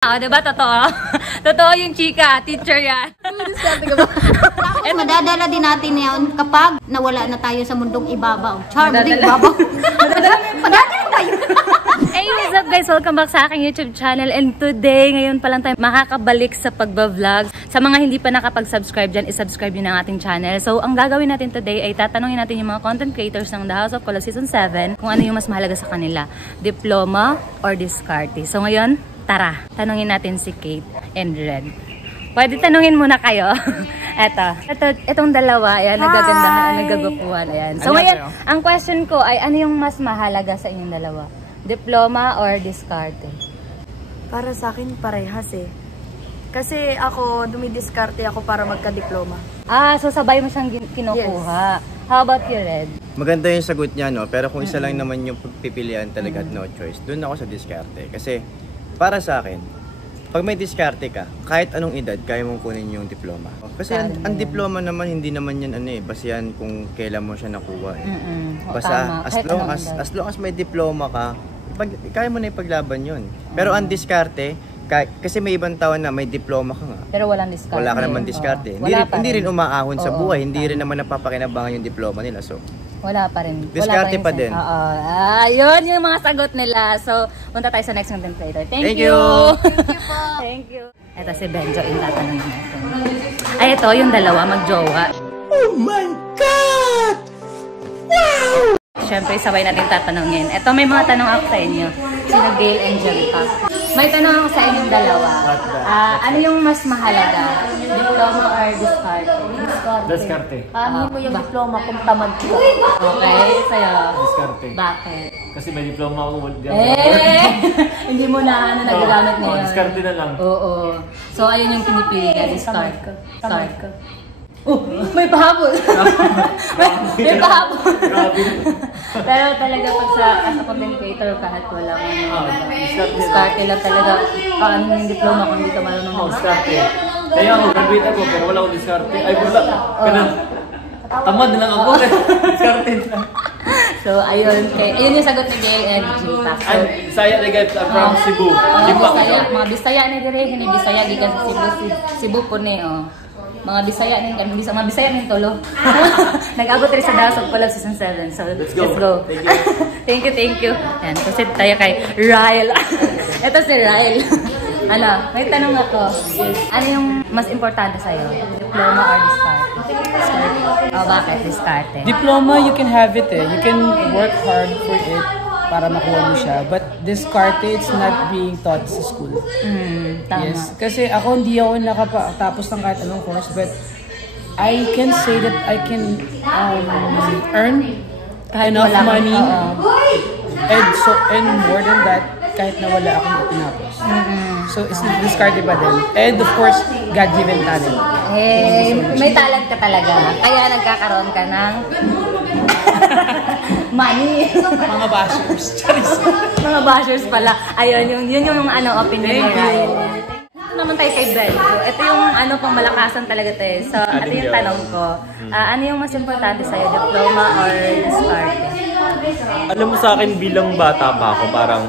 Diba? Totoo. Totoo yung chika. Teacher yan. Madadala din natin yan kapag nawala na tayo sa mundong ibabaw. Hindi ibabaw. Madadala tayo. Hey, what's up guys? Welcome back sa aking YouTube channel. And today, ngayon pa lang tayo makakabalik sa pagbablog. Sa mga hindi pa nakapag-subscribe dyan, isubscribe nyo na ang ating channel. So, ang gagawin natin today ay tatanungin natin yung mga content creators ng The House of Collab Season 7 kung ano yung mas mahalaga sa kanila. Diploma or diskarte. So, ngayon, tara, tanungin natin si Kate and Red. Pwede tanungin muna kayo. Itong dalawa, ayan, nagagandahan, nagagupuhan, ayan. So ngayon, ang question ko ay ano yung mas mahalaga sa inyong dalawa? Diploma or diskarte? Para sa akin, parehas eh. Kasi ako, dumidiskarte ako para magka-diploma. So sabay mo siyang kinukuha. Yes. How about you, Red? Maganda yung sagot niya, no? Pero kung isa lang naman yung pagpipilian talaga at no choice, doon ako sa diskarte. Kasi para sa akin, pag may diskarte ka, kahit anong edad, kaya mong kunin yung diploma. Kasi ang diploma naman, hindi naman yan basihan kung kailan mo siya nakuha. Basta as long as may diploma ka, kaya mo na ipaglaban yun. Pero ang diskarte, kasi may ibang tao na may diploma ka nga. Pero walang diskarte. Wala ka naman diskarte. Hindi rin umaahon sa buhay, hindi rin naman napapakinabangan yung diploma nila. So, wala pa rin. Diskarte pa din. Yun yung mga sagot nila. So, punta tayo sa next content creator. Thank you! Thank you po! Thank you! Ito si Benjo, yung tatanungin natin. Ay, ito, yung dalawa, magjowa. Oh my God! Wow! Siyempre, sabay natin tatanungin. Ito, may mga tanong ako sa inyo. Sino Gail and Jerica. May tanong ako sa inyong dalawa. Ano yung mas mahalaga? Diploma or diskarte? Diskarte. Amin mo yung diploma kung tamad ka. Okay, sa'yo. Diskarte. Bakit? Kasi may diploma ako. Hindi mo na nagagamit ngayon. Diskarte na lang. Oo. So, ayun yung pinipili ka. Diskarte. Tamad ka. May pahabol. May pahabol. Pero talaga pag as a content creator, kahit walang diskarte lang talaga. Paano yung diploma kung hindi ka marunong diskarte. Kaya ako, graduate ako, pero wala akong diskarte. Ay, wala. Tamad lang ako. Diskarte lang. So, ayun. Ayun yung sagot ni Gail and Gita. Saya na guys, from Cebu. Mga Bisaya na dire. Hindi Bisaya, gikan sa Cebu po ni. Mga Bisaya ng tolo. Nag-abot rin sa The House of Collab Season 7. So, let's go. Thank you. Yan, kasi tayo kay Ryle. Ito si Ryle. May tanong ako. Ano yung mas importante sa'yo? Diploma or diskarte? Bakit diskarte? Diploma, you can have it eh. You can work hard for it para makuha mo siya. But diskarte, it's not being taught sa school. Tama. Yes. Kasi ako, hindi ako nakapatapos ng kahit anong course. But I can say that I can earn enough money and more than that kahit na wala akong tinapos. So, it's diskarte pa din. And of course, God-given talent. May talent ka talaga. Kaya nagkakaroon ka ng money. Mga bashers. Mga bashers pala. Ayun, yun yung opinion ni Ryan. Naman tayo kay Benjo. Ito yung pang malakasan talaga tayo. So, ito yung tanong ko. Ano yung mas importante sa'yo? Diploma or diskarte? Alam mo sa akin bilang bata pa ako, parang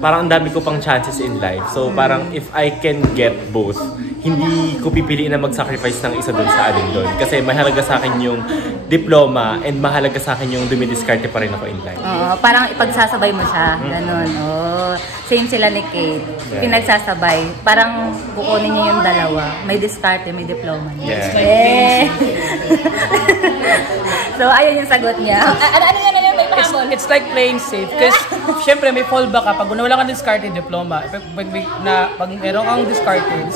ang dami ko pang chances in life. So parang if I can get both, hindi ko pipiliin na mag-sacrifice ng isa doon sa alin doon. Kasi mahalaga sa akin yung diploma and mahalaga sa akin yung dumidiskarte pa rin ako in life. Parang ipagsasabay mo siya. Ganun. Same sila ni Kate. Yeah. Pinagsasabay. Parang kukunin niyo yung dalawa. May diskarte, may diploma niya. Yeah. So ayun yung sagot niya. Ano yan? It's like playing safe. Kasi syempre may fallback ka. Pag wala kang diskarte, diploma. Pag meron kang diskarte na.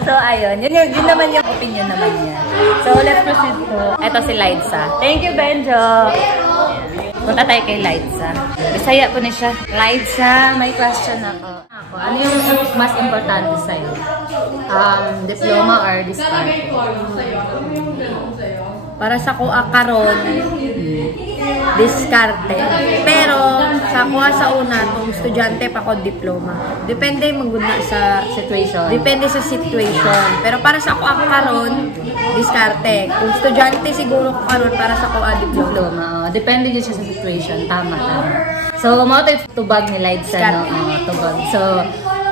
So ayun. Yun naman yung opinion naman niya. So let's proceed to eto si Liza. Thank you, Benjo. Punta tayo kay Liza. Bisaya po na siya. Liza, may question ako. Ano yung mas importante sa'yo? Diploma or diskarte? Para sa karon, diskarte. Pero sa kuha sa una, kung estudyante pa ko diploma. Depende maguna sa situation. Depende sa situation. Pero para sa kuha karon, diskarte. Kung estudyante siguro ko karon para sa kuha diploma. Depende din siya sa situation. Tama. So, mo ito tubag ni Lides sa tubag. So,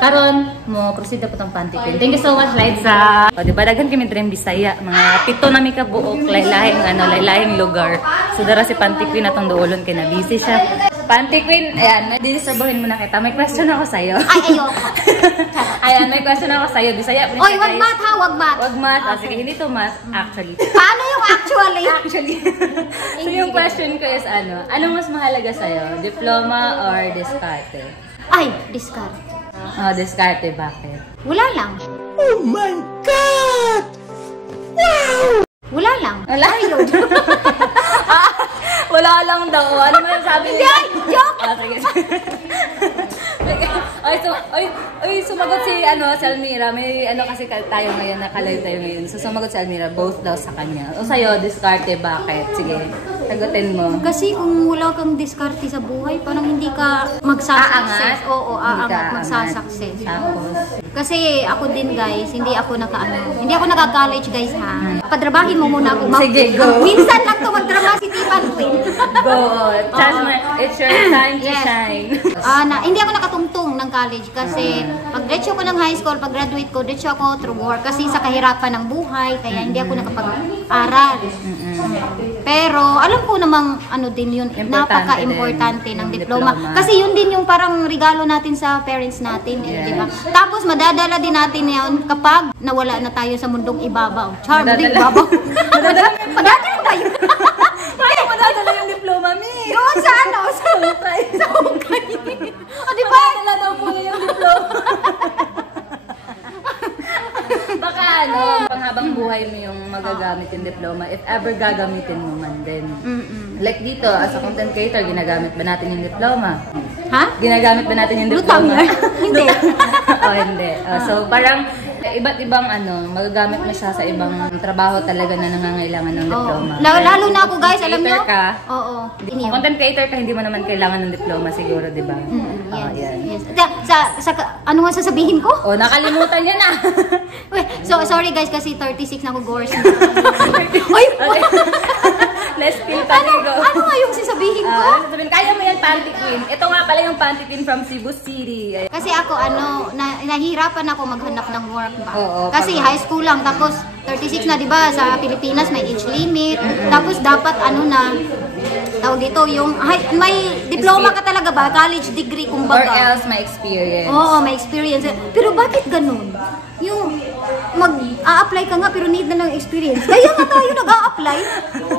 karon mo proceed na po tong panty queen. Thank you so much, Lides. O, diba, daghan kami dream Bisaya. Mga 7 na mi ka buok, laylahing lugar. So, dara si panty queen atong duolon kay na busy siya. Panty queen, ayan, may disabuhin mo na kita. May question ako sa'yo. Ay, ayoko. Ayan, may question ako sa'yo. Bisaya. Oy, wag mat ha, wag mat. Wag mat. Okay. Sige, hindi to mat, actually. Paano yung actually? Actually. So, yung question ko is anong mas mahalaga sa'yo? Diploma or diskarte? Ay, discard. Oh, diskarte, bakit? Wala lang. Oh my God! Wow! Wala lang. Wala yun. Wala lang daw. Ano mo yung sabi niya? Hindi, joke! Sige. Sumagot si Almira. May kasi tayo ngayon, nakalive tayo ngayon. So, sumagot si Almira, both daw sa kanya. O sa'yo, diskarte, bakit? Sige, sagutin mo. Kasi kung wala kang diskarte sa buhay, parang hindi ka magsasucess. Aangat? Oo, aangat, Hindi ka magsasucess. Tapos? Kasi ako din guys, hindi ako naka-college guys ha. Padrabahin mo muna ako. Sige, go. Minsan lang to magdrama si Tipan Queen. Go! It's your time to shine. Hindi ako nakatungtong ng college kasi pag diretso ko ng high school, pag graduate ko, diretso ako through work kasi sa kahirapan ng buhay, kaya hindi ako nakapag-aral. Pero alam ko namang din yun, napaka-importante ng diploma. Kasi yun din yung parang regalo natin sa parents natin, di ba? Tapos madadala din natin yun kapag nawala na tayo sa mundong ibabaw. Charming ibabaw. Madadala tayo. Paano madadala yung diploma, Mi? Doon sa sa hukay. Sa hukay. Di ba? Madadala daw muna yung diploma. Baka panghabang buhay mo yung magagamit yung diploma if ever gagamitin mo man din. Like dito, as a content creator, ginagamit ba natin yung diploma? Ha? Ginagamit ba natin yung Lutang diploma? Hindi. Hindi. So parang iba't ibang magagamit mo siya sa ibang trabaho talaga na nangangailangan ng diploma. Lalo na ako guys, alam nyo? Oo. Kung content creator ka, hindi mo naman kailangan ng diploma siguro, di ba? Yes. Ano nga sasabihin ko? Oh, nakalimutan niya na. So, sorry guys kasi 36 na ako, Gors. Uy! Let's feel tayo. Ano nga yung sasabihin ko? Kaya mo yan, Panty Queen. Ito nga pala yung Panty Queen from Cebu City. Kasi ako, nahihirapan ako maghanap ng work ba? Kasi pag- high school lang, tapos 36 na, di ba? Sa Pilipinas may age limit. Tapos dapat tawag dito, yung may diploma ka talaga ba? College degree, kumbaga. Or else may experience. Oo, may experience. Pero bakit ganun? Yung mag-a-apply ka nga pero need na ng experience. Kaya nga tayo nag-a-apply.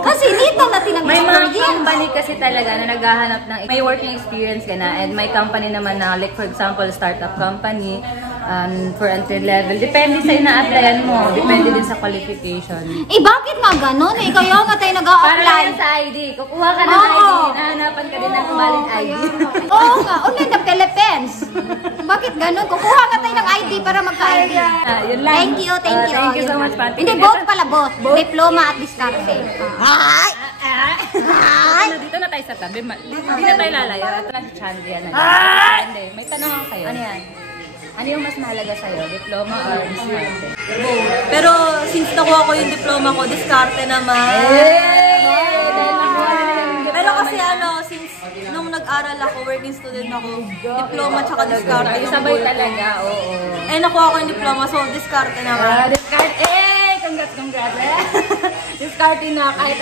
Kasi need na natin ng May mga experience. company kasi talaga na naghahanap ng may working experience ka na, and may company naman na, like for example, startup company for entry level. Depende sa ina-applyan mo. Depende din sa qualification. Bakit nga ganun? Kaya nga tayo Para nag-a-apply. lang sa ID. Kukuha ka ng ID. Nahanapan ka din ng valid ID. Oo nga. Online na Philippines. Bakit ganun? Kukuha nga tayo ng ID para magka-ID. Yun lang. Thank you. Thank you so much, Panty. Hindi, both pala, both. Diploma at diskarte. Dito na tayo sa tabi. Hindi na tayo lalayo. Ito na si Chandy. Hindi. May tanong ako sa'yo. Ano yan? Ano yung mas mahalaga sa'yo? Diploma or diskarte? Pero since nakuha ko yung diploma ko, diskarte naman. Pero kasi since nung nag-aral ako, working student ako, diploma tsaka diskarte. Sabay talaga, oo. Nakuha ko yung diploma, so diskarte naman. Diskarte! Congrats! Diskarte na kahit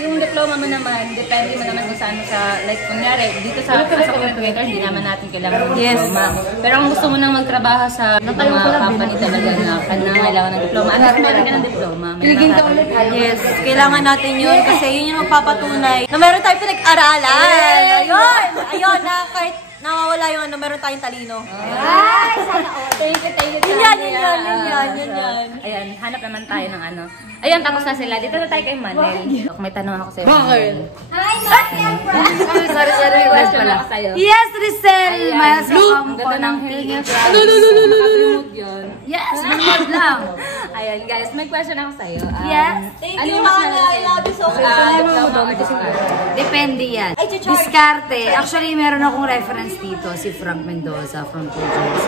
yung diploma mo naman, depende mo naman kung saan sa, like, kunyari, dito sa content creator, hindi naman natin kailangan ng diploma. Pero kung gusto mo nang magtrabaho sa mga company talaga na kailangan ng diploma, meron ka ng diploma. Yes, kailangan natin yun kasi yun yung magpapatunay na meron tayong pinag-aralan. Ayun, na kahit nawawala yung meron tayong talino. Ay, sana all. Thank you. Yun yan. Ayan, hanap naman tayo ng Ayan, tapos na sila. Dito na tayo kay Manel. May tanong ako sa'yo. Bakit? Hi, Manel! Sorry, may question ako sa'yo. Yes, Rizal! Mas ang ganda ng hair niya. Remove yun. Yes, remove lang. Ayan, guys, may question ako sa'yo. Yes. Thank you, Mana. I love you so much. Depende yan. Diskarte. Actually, meron akong reference dito, si Frank Mendoza from Pujos.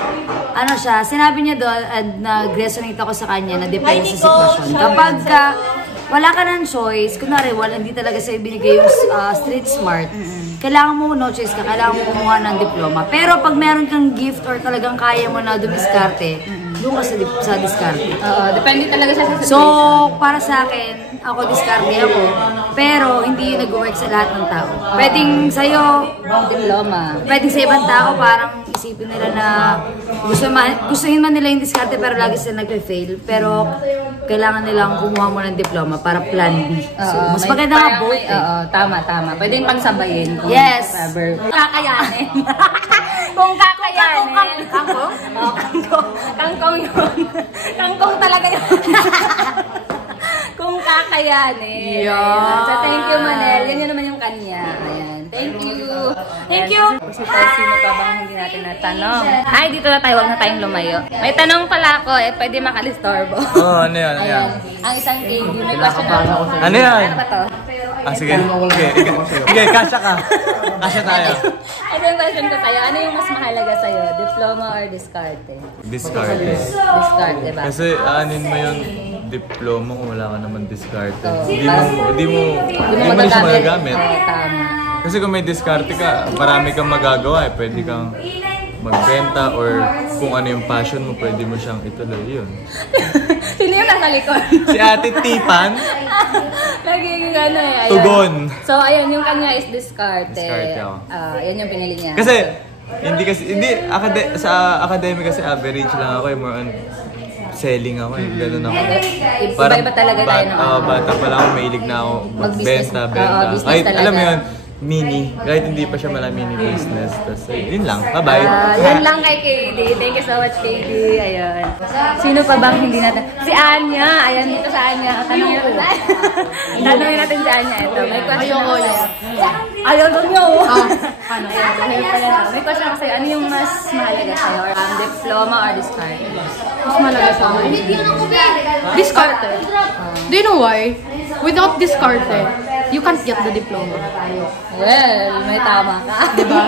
Ano siya, sinabi niya doon, nag-resonate ako sa kanya na depende sa sitwasyon. Kapag wala ka ng choice, kunwari, hindi talaga sa'yo binigay yung street smart, kailangan mo, no choice ka, kailangan mo kumuha ng diploma. Pero pag meron kang gift or talagang kaya mo na dumiskarte, doon ka sa diskarte. Oo, depende talaga sa situation. So, para sa akin, ako diskarte ako, pero hindi yun nag-work sa lahat ng tao. Pwedeng sa'yo, diploma. Pwedeng sa ibang tao, parang isipin nila na gustuhin man nila yung diskarte pero lagi sila nag-fail. Pero kailangan nilang kumuha mo ng diploma para plan B. So, mas maganda nga both eh. Oo, tama. Pwedeng pagsabayin. Yes. Kakayanin. Kung kakayanin. Kangkong? Oo, kangkong yun. Kangkong talaga yun. Kung kakayanin. Yeah. So, thank you, Manel. Yan naman yung kanya. Ayan. Thank you. Thank you. Kasi sino pa bang hindi natin natanong? Ay, dito na tayo. Huwag na tayong lumayo. May tanong pala ako. Pwede makalistorbo. Ano yan? Ayan. Ang isang KD. May question ako. Ano yan? Ano ba to? Sige. Okay, kasya ka. Kasya tayo. Ito yung question ko sa'yo. Ano yung mas mahalaga sa'yo? Diploma or diskarte? Diskarte. Diskarte ba? Kasi aanin mo yung diploma kung wala ka naman diskarte. Oo. Hindi mo siya magagamit. Oo, tama. Kasi kung may diskarte ka, marami kang magagawa eh. Pwede kang magbenta or kung ano yung passion mo, pwede mo siyang ituloy yun. Sino yung nasa likod? Si Ate Tipan. Nagiging ano eh. Ayan. Tugon. So, ayun, yung kanya is diskarte. Diskarte ako. Yan yung pinili niya. Kasi, sa academic kasi average lang ako eh. More on selling ako eh. Ganun ako. Iba-iba talaga tayo ng bata pa lang ako, mahilig na ako magbenta, benta. Business talaga. Alam mo yun, mini. Kahit hindi pa siya mini business. Tapos, yun lang. Bye-bye. Yan lang kay KD. Thank you so much, KD. Ayun. Sino pa bang hindi natin? Si Anya. Ayan, dito sa Anya. Tanungin natin si Anya. Ito, may question ako sa'yo. Ayaw doon nyo. Paano? May question ako sa'yo. Ano yung mas mahalaga sa'yo? Diploma or diskarte? Mas malaga sa akin. Diskarte. Do you know why? Without diskarte, you can't get the diploma. Well, may tama ka. Diba?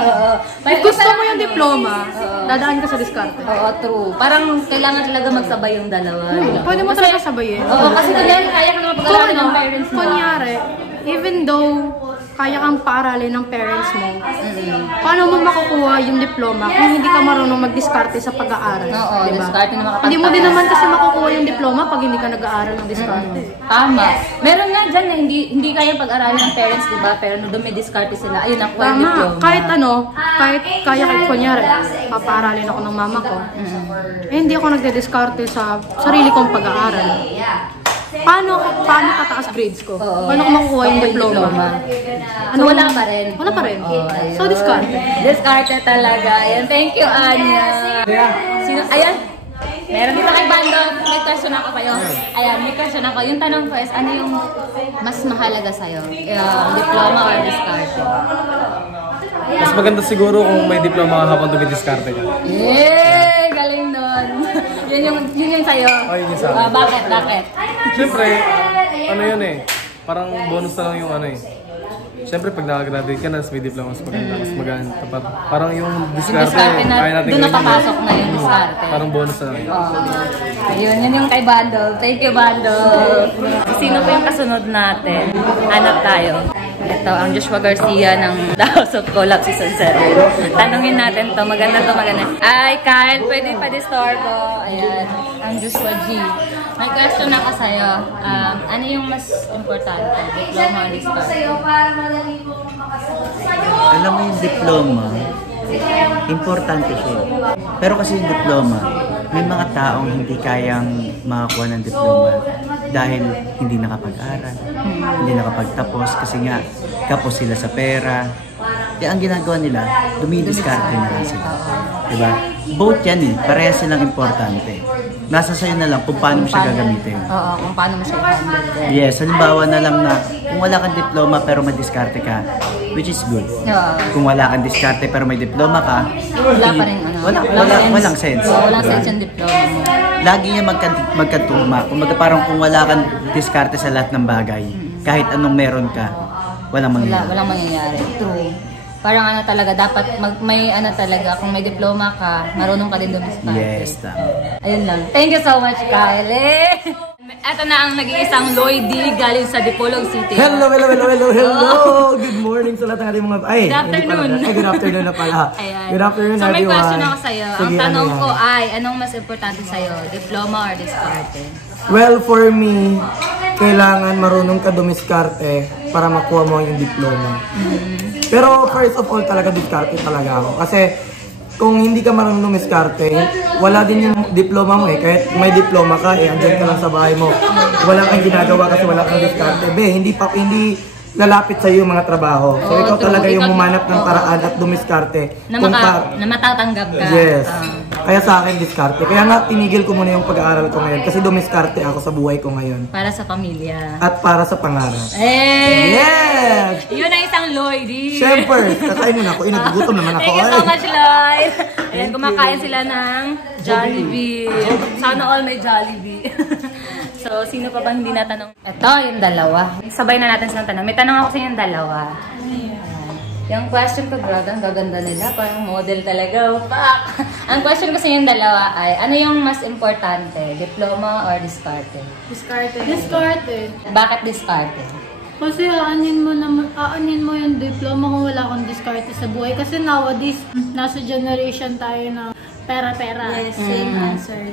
May Kung gusto mo yung diploma, dadaan ka sa diskarte. Oo, true. Parang kailangan talaga magsabay yung dalawa. Pwede mo talaga sabayin. Oo, kasi kaya ka naman pag-aralin ng parents mo. Kunyari, even though kaya kang paaralin ng parents mo, paano mo makukuha yung diploma kung hindi ka marunong mag-diskarte sa pag-aaral? Oo, diba? diskarte na makapagtapos. Hindi mo din naman kasi makukuha yung diploma pag hindi ka nag-aaral ng diskarte. Tama. Meron nga dyan na hindi kaya pag-aralin ng parents, diba? Pero nung dumidiskarte sila, ayun, nakuha yung diploma. Kahit kaya kunyari, papaaralin ako ng mama ko, hindi ako nagde-diskarte sa sarili kong pag-aaral. Paano tataas grades ko? Paano ko makukuha yung diploma? So, wala pa rin. Wala pa rin. Ayun. So, diskarte. Diskarte talaga. Ayan, thank you, Anya. Sino? Ayan. Meron dito kay Bando. May question ako kayo. Ayan, may question ako. Yung tanong ko is, ano yung mas mahalaga sa'yo? Diploma or diskarte? Mas maganda siguro kung may diploma ka habang dumidiskarte ka. Yay! Galing nun. Yun yung sa'yo. Oh, yun yung sa'yo. Bakit? Siyempre, ano yun eh. Parang bonus na lang yung ano eh. Siyempre, pag nakagraduate ka na, may diploma, mas maganda, mas maganda. Parang yung diskarte, kaya natin doon napapasok na yung diskarte. Parang bonus na lang. Yun yung kay Bando. Thank you, Bando. Sino po yung kasunod natin? Hanap tayo. Ito, ang Joshua Garcia ng The House of Collab Season 7. Tanungin natin to. Maganda. Ay, Kyle, pwede pa distorbo. Ayan, ang Joshua G. May question ako sa'yo. Ano yung mas importante? Diploma or diskarte? Alam mo yung diploma, importante siya. Pero kasi yung diploma, may mga taong hindi kayang makakuha ng diploma dahil hindi nakapag-aral, hindi nakapagtapos kasi nga kapos sila sa pera. Kaya ang ginagawa nila, dumidiskarte na lang sila. Diba? Both yan eh, pareha silang importante. Nasa sa'yo na lang kung paano mo siya gagamitin. Oo, kung paano mo siya i-handle. Yes, halimbawa na lang na kung wala kang diploma pero may diskarte ka, which is good. Kung wala kang diskarte pero may diploma ka, wala pa rin ano. Walang sense. Walang sense yung diploma mo. Lagi niya magkatuma. Parang kung wala kang diskarte sa lahat ng bagay, kahit anong meron ka, walang mangyayari. Walang mangyayari. True. Parang ano talaga, dapat may ano talaga, kung may diploma ka, marunong ka din dumiskarte. Yes, tama. Ayun lang. Thank you so much, Kyle. Ito na ang nag-iisang Lloydie galing sa Dipolog City. Hello! Good morning sa lahat ng ating mga... Ay, good afternoon. Good afternoon na pala. Ayan. Good afternoon, so, may everyone. question ako sa'yo. Sige, ang tanong ano ko ay, anong mas importante sa'yo? Diploma or diskarte? Well, for me, kailangan marunong ka dumiskarte para makuha mo yung diploma. Pero first of all, talaga diskarte talaga ako. Kasi kung hindi ka marunong dumiskarte, wala din yung diploma mo eh. Kahit may diploma ka eh, andyan ka lang sa bahay mo. Wala kang ginagawa kasi wala kang diskarte. Hindi lalapit sa iyo mga trabaho. So ikaw talaga yung mumanap ng paraan at dumiskarte. Na matatanggap ka. Yes. Kaya sa akin, diskarte. Kaya nga, tinigil ko muna yung pag-aaral ko ngayon kasi dumiskarte ako sa buhay ko ngayon. Para sa pamilya. At para sa pangarap. Yes! Yun ang isang Lloydie. Siyempre, kakain muna ako. Nagugutom naman ako. Thank you so much, Lloyd. Ayan, kumakain sila ng Jollibee. Sana all may Jollibee. So, sino pa bang hindi natanong? Ito, yung dalawa. Sabay na natin silang tanong. May tanong ako sa yung dalawa. Yung question ko, brother, ang gaganda nila. Parang model talaga. Fuck! Ang question ko sa yung dalawa ay, ano yung mas importante? Diploma or diskarte? Diskarte. Bakit diskarte? Kasi aanin mo yung diploma kung wala kang diskarte sa buhay. Kasi nowadays, nasa generation tayo na pera-pera. Yes, same answer.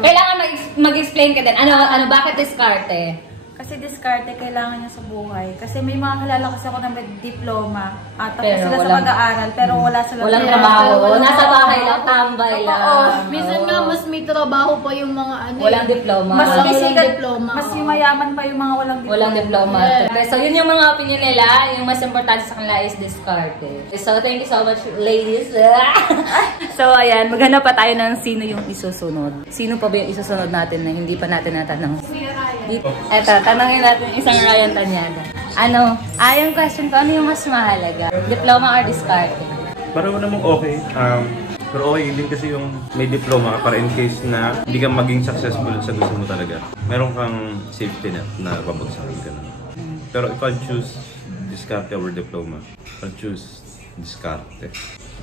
Kailangan mag-explain ka din. Ano, bakit diskarte? Kasi diskarte kailangan niya sa buhay. Kasi may mga kilala kasi ako na may diploma. Tapos sila sa pag-aaral, pero wala sila walang trabaho. Nasa bahay lang, tambay lang. Minsan nga, mas may trabaho pa yung mga walang diploma. Mas yumayaman pa yung mga walang diploma. Walang diploma. Yeah. So, yun yung mga opinion nila. Yung mas importante sa kanila is diskarte. So, thank you so much, ladies. So, ayan. Maghanap pa tayo ng sino yung isusunod. Sino pa ba yung isusunod natin na hindi pa natin natanong? Eto, tanongin natin isang Ryan Tanyada. Yung question ko, ano yung mas mahalaga? Diploma or diskarte? Pareho namang okay. Pero okay din kasi yung may diploma ka para in case na hindi ka maging successful sa gusto mo talaga. Meron kang safety net na babagsakan ka na. Pero if I choose diskarte over diploma, I'll choose diskarte.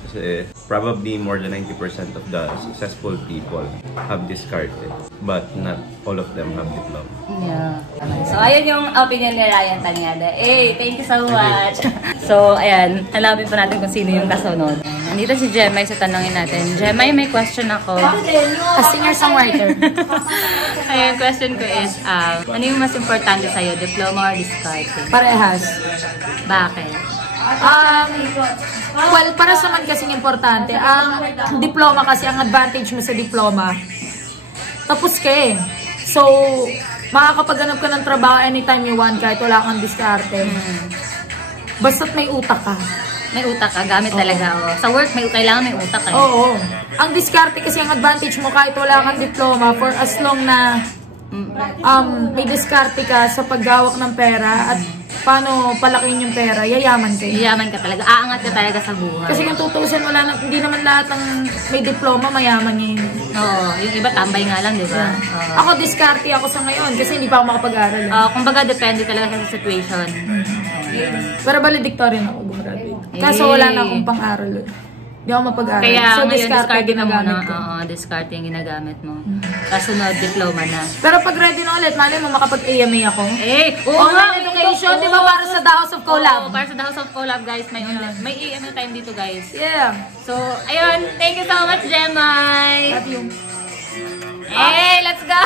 Kasi probably more than 90% of the successful people have discarded, but not all of them have diploma. Yeah. So, ayun yung opinion ni Ryan Tanyada. Thank you so much. So, ayan. Hanapin pa natin kung sino yung kasunod. Nandito si Jemay sa tanongin natin. Jemay, may question ako. A singer-songwriter. Ayun, question ko is, ano yung mas importante sa'yo? Diploma or diskarte? Parehas. Bakit? Well, para sa man kasing importante, ang diploma kasi, ang advantage mo sa diploma, tapos ka eh. So, makakapaghanap ka ng trabaho anytime you want kahit wala kang diskarte. Basta't may utak ka. May utak ka, gamit talaga. Sa work, kailangan may utak ka. Oo. Ang diskarte kasi, ang advantage mo kahit wala kang diploma, for as long na may diskarte ka sa paghawak ng pera at paano palakihin yung pera, yayaman ka. Yayaman ka talaga. Aangat ka talaga sa buhay. Kasi kung tutusin, hindi naman lahat ng may diploma, mayaman yun. Oo. Yung iba, tambay nga lang, di ba? Ako, diskarte ako sa ngayon kasi hindi pa ako makapag-aral. Kumbaga, depende talaga sa situation. Pero valedictorian ako gumraduate. Kaso wala na akong pang-aral. Hindi ako mapag-aral. Kaya so, ngayon, diskarte ka muna. ko. Diskarte yung ginagamit mo. Kasunod, diploma na. Pero pag ready na ulit, malay mo makapag-AMA ako. Online education, di ba para sa The House of Collab? Para sa The House of Collab, guys. May AMA time dito, guys. Yeah. So, ayun. Thank you so much, Jemay. Love you. Let's go!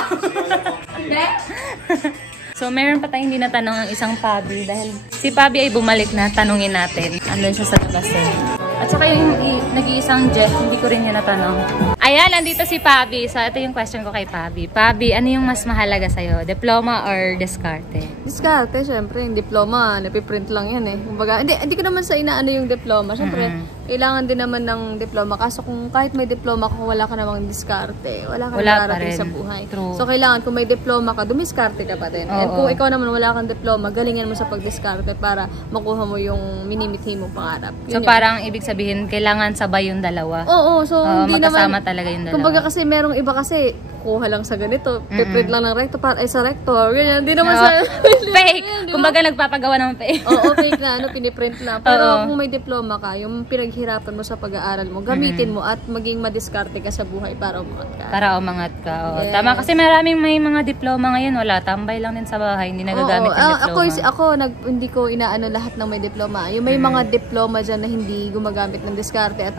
So, meron pa tayong hindi natanong ang isang Pabi dahil si Pabi ay bumalik na, tanungin natin. Andun siya sa labas eh. At saka yung nag-iisang Jeff, hindi ko rin yun natanong. Ayan, nandito si Pabi. So, ito yung question ko kay Pabi. Pabi, ano yung mas mahalaga sa'yo? Diploma or diskarte? Diskarte, syempre. Yung diploma, napiprint lang yan eh. Kumbaga, hindi ko naman sa inaano yung diploma. Syempre, kailangan din naman ng diploma. Kaso kung kahit may diploma ka, kung wala ka namang diskarte, wala ka nararating sa buhay. True. So, kailangan kung may diploma ka, dumiskarte ka pa din. And kung ikaw naman wala kang diploma, galingan mo sa pagdiskarte para makuha mo yung minimithi mong pangarap. So, parang ibig sabihin, kailangan sabay yung dalawa. Oo, so hindi magkasama naman talaga yung dalawa. Kumbaga kasi merong iba kasi kuha lang sa ganito, piprint lang ng recto para ay sa rector. Ganyan, hindi naman sa fake. Kumbaga nagpapagawa ng fake. Oo, fake na piniprint lang. Pero kung may diploma ka, yung pinaghirapan mo sa pag-aaral mo, gamitin mo at maging madiskarte ka sa buhay para umangat ka. Para umangat ka. Oo. Yes. Tama, kasi maraming may mga diploma ngayon, wala, tambay lang din sa bahay, hindi nagagamit yung diploma. Ako, hindi ko inaano lahat ng may diploma. Yung may mga diploma dyan na hindi gumagamit ng diskarte at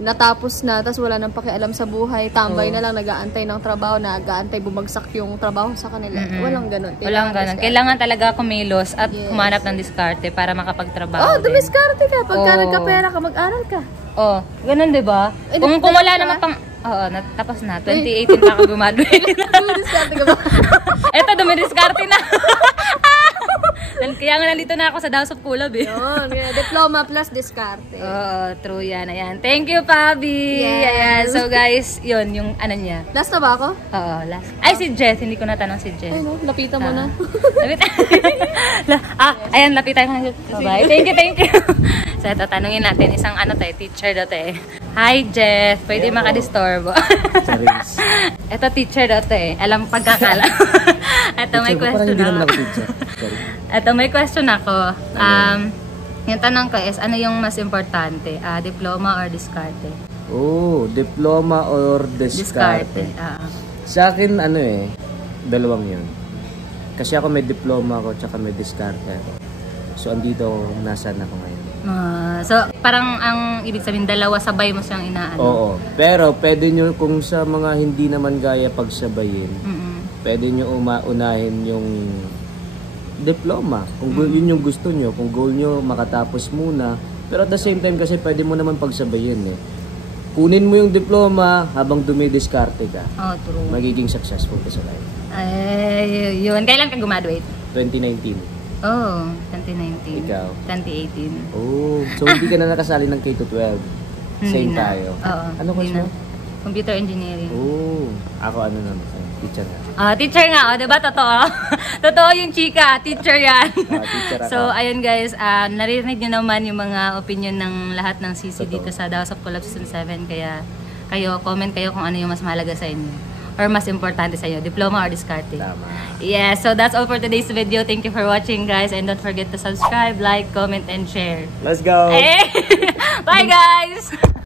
natapos na, tapos wala nang pakialam sa buhay, tambay na lang, nag-aantay ng trabaho, nag-aantay bumagsak yung trabaho sa kanila. Walang ganun. Walang ganun. Kailangan talaga kumilos at humanap ng diskarte para makapagtrabaho din. Dumiskarte ka. Pagka nagkapera ka, mag-aral ka. Ganun, di ba? Kung wala naman pang... Oo, tapos na. 2018 pa ako gumaduate. Dumiskarte ka ba? Eto, dumidiskarte na. Kaya nga nandito na ako sa House of Kulab eh. Yun, diploma plus diskarte. True yan. Ayan. Thank you, Pabi. Yes. Ayan. So guys, yun, yung ano niya. Last na ba ako? Oo, last. Ay, si Jess. Hindi ko natanong si Jess. Ay, no, lapitan mo na. Ayan, lapitan ko na. Bye. Thank you. So, ito, tanungin natin. Isang teacher daw Hi, Jess. Pwede makadisturbo. Ito, teacher daw Alam pagkakala. Ito, may question ako. Ito, may question ako. Yung tanong ko is, ano yung mas importante? Diploma or diskarte? Diploma or diskarte? Sa akin, dalawang yun. Kasi ako may diploma ako, tsaka may diskarte ako. So, andito ako, nasaan ako ngayon. So, parang ang ibig sabihin, dalawa sabay mo siyang inaano? Oo. Pero, pwede nyo, kung sa mga hindi naman gaya pagsabayin, pwede nyo unahin yung diploma. Kung yun yung gusto nyo, kung goal nyo, makatapos muna. Pero at the same time, kasi pwede mo naman pagsabayin Kunin mo yung diploma habang dumidiskarte ka. True. Magiging successful ka sa life. Yun. Kailan ka gumaduate? 2019. 2019. Ikaw? 2018. So hindi ka na nakasali ng K-12. Same tayo. Ano course mo? Computer engineering. Ako naman? Teacher nga. Teacher nga, diba? Totoo. Totoo yung chika. Teacher yan. Teacher ako. So, ayun guys, narinig nyo naman yung mga opinion ng lahat ng CC dito sa House of Kulab Season 7. Kaya, comment kayo kung ano yung mas mahalaga sa inyo. Or mas importante sa inyo, diploma or diskarte. Tama. Yeah, so that's all for today's video. Thank you for watching, guys. And don't forget to subscribe, like, comment, and share. Let's go! Bye, guys!